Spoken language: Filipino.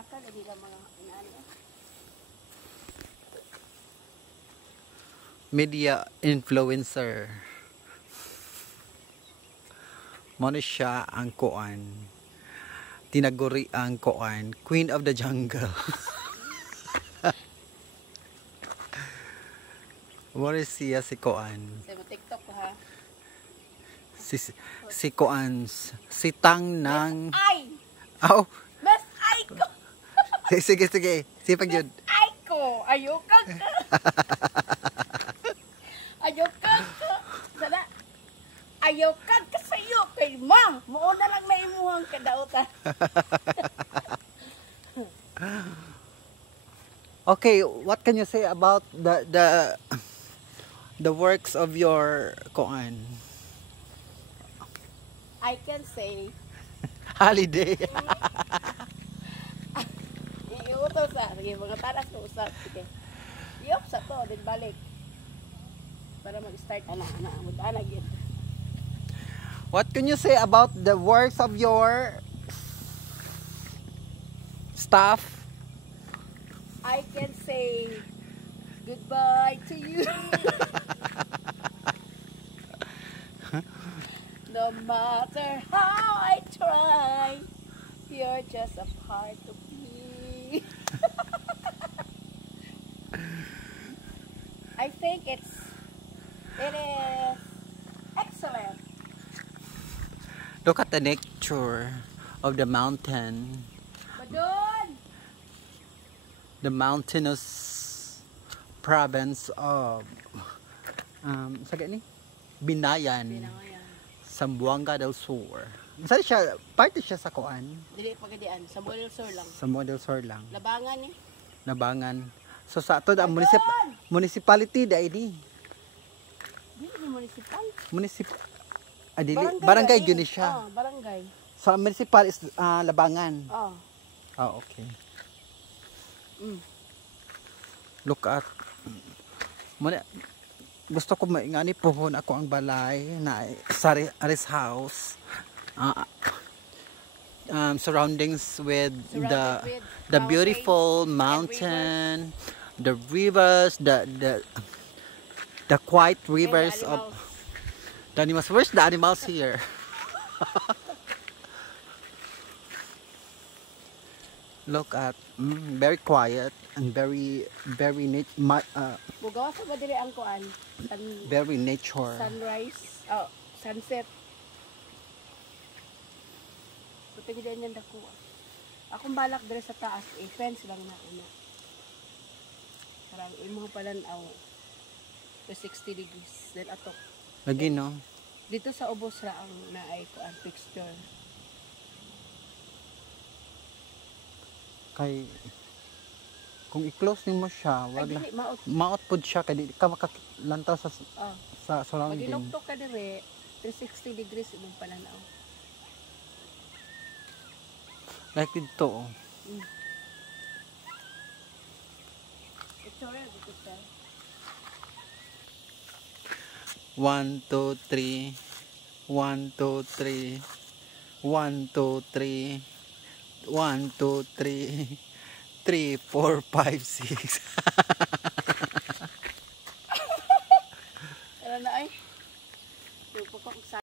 Nakakal, hindi lang mga inaano. Media influencer. Mano siya ang kuan. Tinaguri ang kuan, Queen of the Jungle. Mano siya si kuan. Sa TikTok ko ha. Si kuan, si Tang ng... Ay! Aw! Mas ay ko! Sige. Sipag yun. Ay ko! Ayokag ka! Ayokag ka! Sana! Ayokag ka sa'yo kay ma! Muuna lang na imuhang kadautan. Okay, what can you say about the works of your kuan? I can say, Holiday. iutos sa, sige, mga taras ko usap, sige. Iyop sa to, din balik. Para mag-start, mag-ana yun. What can you say about the works of your staff? I can say, goodbye to you. No matter how I try, you're just a part of me. I think it is excellent. Look at the nature of the mountain. Badun! The mountainous province of Binayan, Zamboanga del Sur. Saan siya? Parte siya sa kuan? Dili pagadian, sa Model Sur lang. Sa Model Sur lang. Labangan ni. Nabangan. So sa ato ang Badun! municipality da ini. Dili ni municipal. Barangay yun siya. Oh, barangay. So municipal is Labangan. Oh. Oh, okay. Mm. Look at gusto ko maingani pohon ako ang balay na sa Aris house. Surroundings with the beautiful mountain, the rivers, the quiet rivers of the animals. Where's the animals here? Look at very quiet and very neat. Bugawa sa ba dili ang kuan? Very nature. Sunrise, sunset. Pagpagidaan yan dako. Akong balak dire sa taas, fence lang na una. Parang imo palanaw. 60 degrees. Then atok. Lagi no? Dito sa ubos ra ang naay kuan fixture. Kay kung i-close nimo siya, wag lang Ay, maot. maot pud siya kay di ka makalantaw sa surrounding. Pag inuktok ka dire, 360 degrees imong palanaw. Like dito. Picture dito siya. 1 2 3 1 2 3 1 2 3 1 2 3 3 4 5 6. Ano na ay? Yung pukok sa